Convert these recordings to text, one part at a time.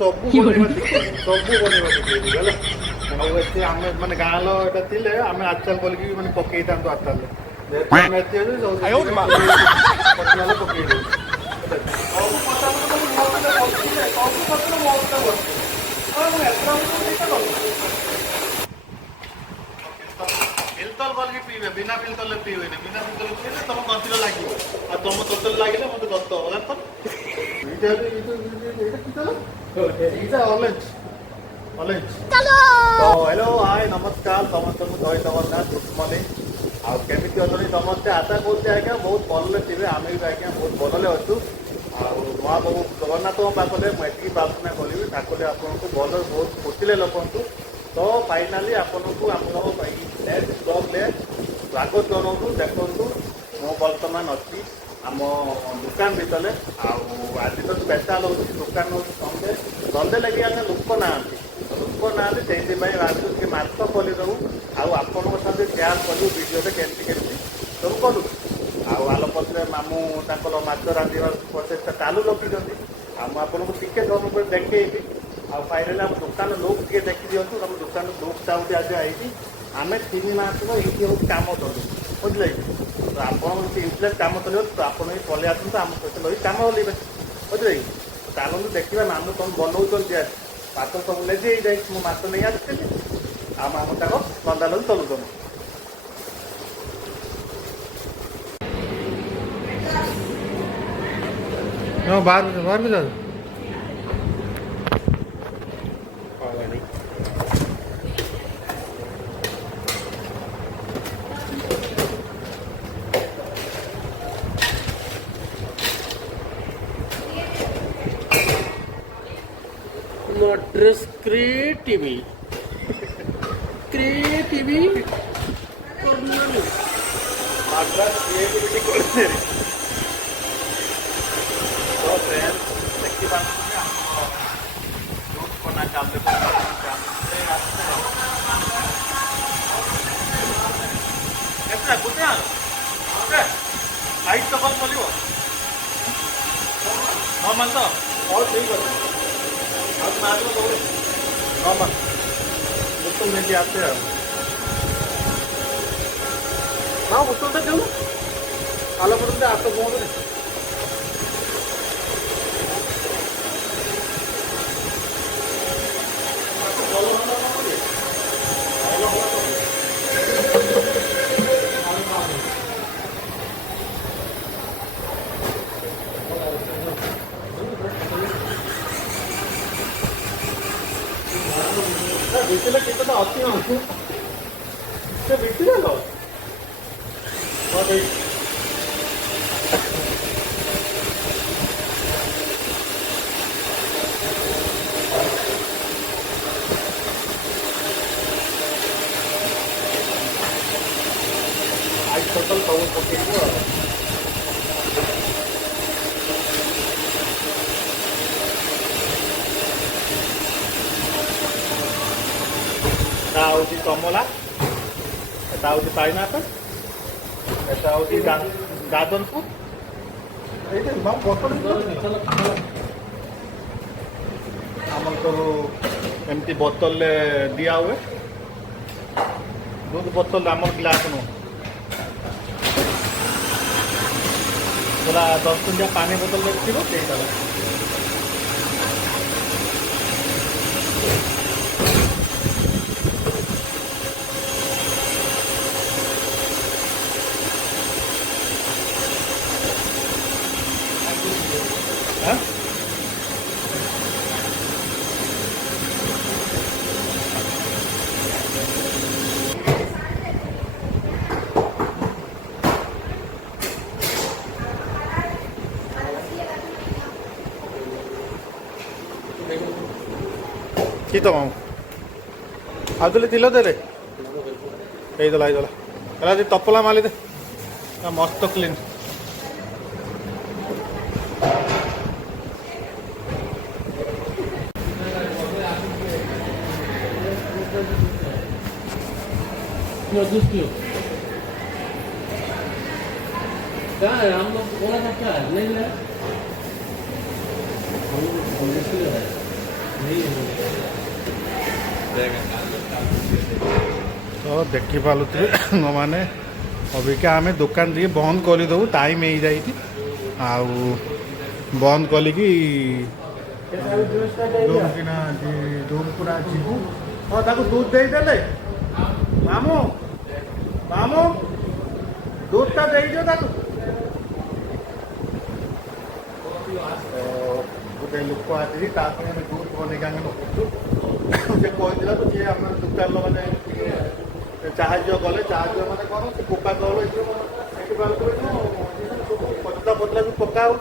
ସବୁ ବନେଇବା ଶିଖେଇବି ସବୁ ବନେଇବା ଶିଖେଇବି ହେଲା ଆଉ ଏଠି ଆମେ ମାନେ ଗାଁର ଏଇଟା ଥିଲେ ଆମେ ଆଚାର କରିକି ମାନେ ପକେଇଥାନ୍ତୁ ଆଚାରରେ ଯେହେତୁ ଆମେ ଏଠି ଅଛୁ ପକେଇଲେ ପକେଇ ଦେବୁ ସବୁ କଥା ସବୁ କଥା ମୋ ଫିଲ୍ଟର କରିକି ପିଇବେ ବିନା ଫିଲ୍ଟରରେ ପିଇବେନି ବିନା ଫିଲ୍ଟର ପିଇଲେ ତମ ତଣ୍ଟିରେ ଲାଗିବ ଆଉ ତମ ତଣ୍ଟିରେ ଲାଗିଲେ ମୋତେ ଦସ୍ତ ହବ ଜାଣିଛ ଏଇଟା ଅଲେଞ୍ଜ ଅଲେଞ୍ଜ ତ ହ୍ୟାଲୋ ହାଏ ନମସ୍କାର ସମସ୍ତଙ୍କୁ ଜୟ ଜଗନ୍ନାଥ ଗୁଡ୍ ମର୍ଣ୍ଣିଂ ଆଉ କେମିତି ଅଛନ୍ତି ସମସ୍ତେ ଆଶା କରୁଛି ଆଜ୍ଞା ବହୁତ ଭଲରେ ଥିବେ ଆମେ ବି ଆଜ୍ଞା ବହୁତ ଭଲରେ ଅଛୁ ଆଉ ମହାପ୍ରଭୁ ଜଗନ୍ନାଥଙ୍କ ପାଖରେ ମୁଁ ଏତିକି ପ୍ରାର୍ଥନା କରିବି ତାକଲେ ଆପଣଙ୍କୁ ଭଲରେ ବହୁତ ଖୁସିରେ ରଖନ୍ତୁ ତ ଫାଇନାଲି ଆପଣଙ୍କୁ ଆମର ନେକ୍ସଟ ବ୍ଲଗ୍ରେ ସ୍ୱାଗତ ଜଣାଉଛୁ ଦେଖନ୍ତୁ ମୁଁ ବର୍ତ୍ତମାନ ଅଛି ଆମ ଦୋକାନ ଭିତରେ ଆଉ ଆଜି ତ ସ୍ପେଶାଲ ହେଉଛି ଦୋକାନ ହେଉଛି ସନ୍ଡେ ଲାଗି ଆମେ ଲୋକ ନାହାନ୍ତି ସେଇଥିପାଇଁ ଭାବିଛୁ ଟିକେ ମାଛ କରିଦେବୁ ଆଉ ଆପଣଙ୍କ ସାଥେ ସେୟାର କରିବୁ ଭିଡ଼ିଓରେ କେମିତି ସବୁ କରୁ ଆଉ ଆଲୋକରେ ମାମୁଁ ତାଙ୍କର ମାଛ ରାନ୍ଧିବାର ପ୍ରଚେଷ୍ଟା ଚାଲୁ ରଖିଛନ୍ତି ଆଉ ମୁଁ ଆପଣଙ୍କୁ ଟିକେ ସମୟ ପରେ ଦେଖେଇବି ଆଉ ଫାଇନାଲି ଆମ ଦୋକାନ ଲୋକ ଟିକେ ଦେଖିଦିଅନ୍ତୁ ଆମ ଦୋକାନ ଲୋକଟା ହେଉଛି ଆଜି ଆଇଛି ଆମେ 3 ମାସ ଏଇଠି ହେଉଛି କାମ କରୁ ବୁଝିଲେ କି ତ ଆପଣଙ୍କ ଯଦି ଇଣ୍ଟରେଷ୍ଟ କାମ ଚଳିବ ତ ଆପଣ ବି ପଳେଇ ଆସନ୍ତୁ ଆମ ସହିତ ରହି କାମ କରିବେ ବୁଝିଲେ କି ଚାଲନ୍ତୁ ଦେଖିବା ମାମୁଁ କ'ଣ ବନଉଛନ୍ତି ଆଜି ମାଛ ସବୁ ଲେଜି ହେଇଯାଇଛି ମୁଁ ମାଛ ନେଇ ଆସିଥିଲି ଆଉ ମାମୁଁ ତାଙ୍କ ରନ୍ଧା ଚଲୁଛନ୍ତି ବାହାରକୁ ଯାଉ Mattress creativity corner Madras creativity corner तो फ्रेंड्स देखिए बात सुनिए ग्रुप बना चालते कैसे कुछ ओके हाइट तो कौन चलिए नॉर्मल तो और ठीक है अब मालूम हो नॉर्मल मुझको लेके आते हैं ना मुझको तो क्यों आलो पर उनसे आपको फोन करें ଭିତରେ କେତେଟା ଅଛି ସେ ଭିତରେ ଲ ଆଜି ଟୋଟାଲ ସବୁ ପକେଇବୁ ଆଉ এটা হচ্ছে কমলা এটা হচ্ছে পাইনাপল এটা হচ্ছে ড্রাগন ফ্রুট এইটা বোতল ଆମର ସବୁ ଏମିତି ବୋତଲରେ ଦିଆ ହୁଏ ଦୁଧ ବୋତଲ ଆମର ଗ୍ଲାସ ନୁହଁ ପୁରା 10 ଟଙ୍କିଆ ପାଣି ବୋତଲରେ ଥିବ ସେଇଟା ତ ମାମୁଁ ଆଉଥିଲେ ଦିଲ ଦେଲେ ହେଇଦେଲା ହେଲା ଯେ ତପଲା ମାଲି ଦେ ମସ୍ତ କ୍ଲିନ୍ हम लोग बोला था क्या नहीं तो देखी पालुथे मैंने अबिका आम दुकान टे बंद करदेबू टाइम हो जाए बंद कलिकी रूम पूरा जीवु हाँ ताको दूध दे देले मामू मामू दूधटा दे दियो ताको गोटे लोक आसी दूध बन से कहला तो जी आम दुकान मैंने साहय कले साहय मैंने कौन से कोका कल पतला पतला भी पका हो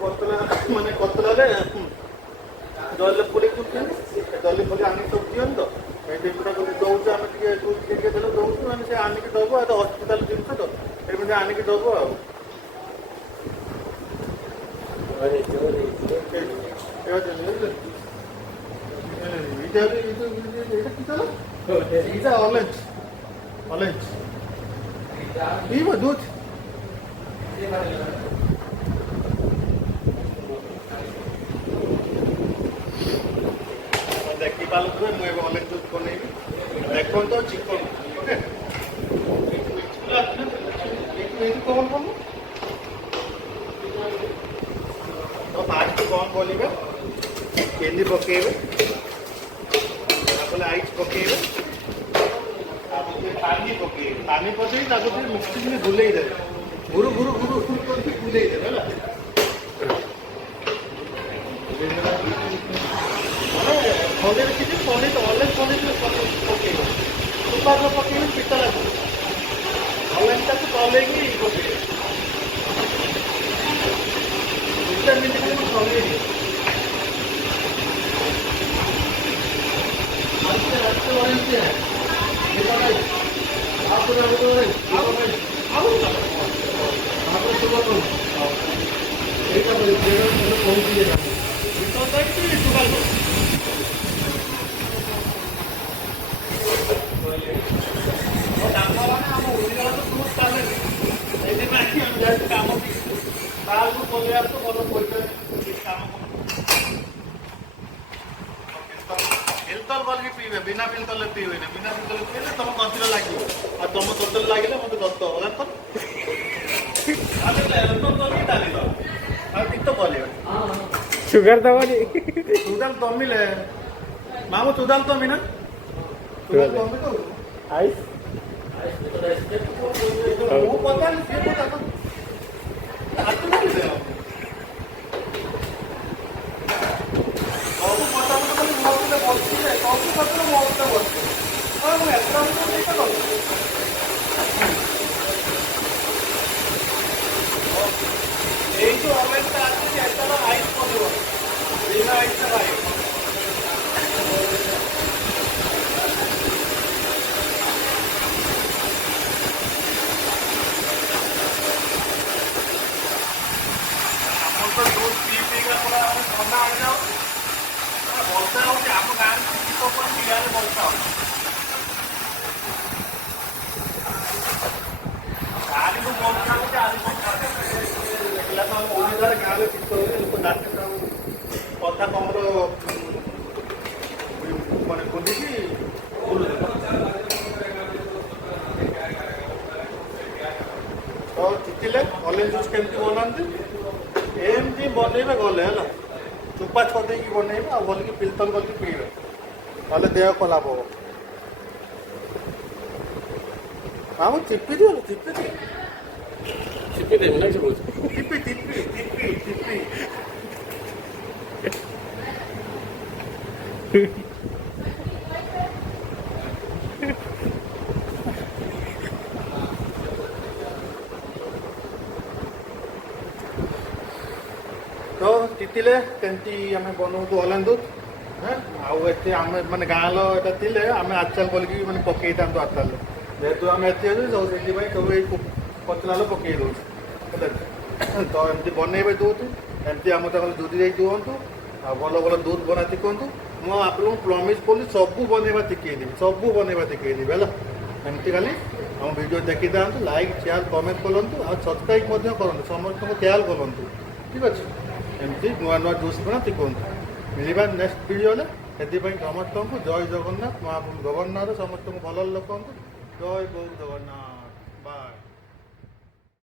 कतला मानने कतला जल पुड़ी जल्दी फली आनी सब दियन तो ये दौचे आम दूध टे देले दौचु मैंने से आनिक दब हस्पिटाल जिनस तो ये आनिक दब ऑरेंज ऑरेंज पीब दूध देखी पारे मुझे ऑरेंज जूस बन देखो तो चिकन कौन कौन तो फास्ट कौन बोलिए केंदी पकेबे आइस पकेबे पानी पकेबे पानी पकई मिक्सी बुले दे गुरु गुरु गुरु बुले दे खंडे रखी खंडे तो ऑनलाइन खंडे पकेबे सुपर पकेबे पिता लगे ऑनलाइन तक तले पकेबे फिल्टर करके पीबे बिना फिल्टर पीबे बिना फिल्टर पीले तुम कष्ट लगे और तुम कष्ट लगे मत दस्त हो शुगर दवानी चुदाल तमिले मामू चुदाल तमी ना चुदाल तमी तो आइस वो पता नहीं ये पता तो आज तो नहीं दे और पता तो मैं मोटे बोलती है कौन सा पता मोटे बोलती और मैं ऐसा नहीं करता এই তো অনলাইনটা আছে একটা না আইস করব বিনা আইসটা ভাই ଆମର ତ ଦୁଧ ପିଇକା ପୁରା ଥଣ୍ଡା ହେଇଯାଉ ବର୍ଷା ହେଉଛି ଆମ ଗାଁରେ ଶୀତ ପରେ ପିଆରେ ବର୍ଷା ହେଉଛି ଗାଁରେ ତ ବର୍ଷା ହେଉଛି ଆଜି ବର୍ଷା ଓଡ଼ିଶାରେ ଗାଁରେ ଶୀତ ହେଉଛି ଲୋକ ଜାତି କଥା ତମର ମାନେ ଖୋଲିକି ବୁଲୁଛ ତ ଚିକିଲେ ଅରେଞ୍ଜ ଜୁସ୍ କେମିତି ବନାନ୍ତି ଏମିତି ବନେଇବେ ଗଲେ ହେଲା ଚୁପା ଛଦେଇକି ବନେଇବେ ଆଉ ଭଲିକି ଫିଲ୍ଟର କରିକି ପିଇବେ ତାହେଲେ ଦେହ ଖରାପ ହବ ଆଉ ଚିପି ଦିଅ ଚିପି ଦିଅ ଚିପି ଦେବି ନା ସବୁ Tipi, tipi, tipi, tipi. तो तितिले केमती आम बनाऊ ऑनलाइन दूध आउ एते आम माने गाँल एटा थिले आम आचार बोलिकी माने पकई था आचार जेहेतु आम एते सब सब पतला पकई दौ तो एमती बनइबे दूध एमती आम दूध दे दिवंतु आ भल भल दूध बना शिखु मुझे आप प्रमिश करी सबू बनइबा शिखेदेवी सबू बनइबा शिखेदेवी है एमती खाली आम वीडियो देखी था लाइक शेयर कमेंट करूँ आ सब्सक्राइब करूँ समस्त ख्याल करूँ ठीक अच्छे एमती नुआ नुआ जूस बना शिखु ମିଳିବା ନେକ୍ସଟ ଭିଡ଼ିଓରେ। ସେଥିପାଇଁ ସମସ୍ତଙ୍କୁ ଜୟ ଜଗନ୍ନାଥ, ମହାପ୍ରଭୁ ଜଗନ୍ନାଥ ସମସ୍ତଙ୍କୁ ଭଲ ରଖନ୍ତୁ। ଜୟ ଗୌର ଜଗନ୍ନାଥ।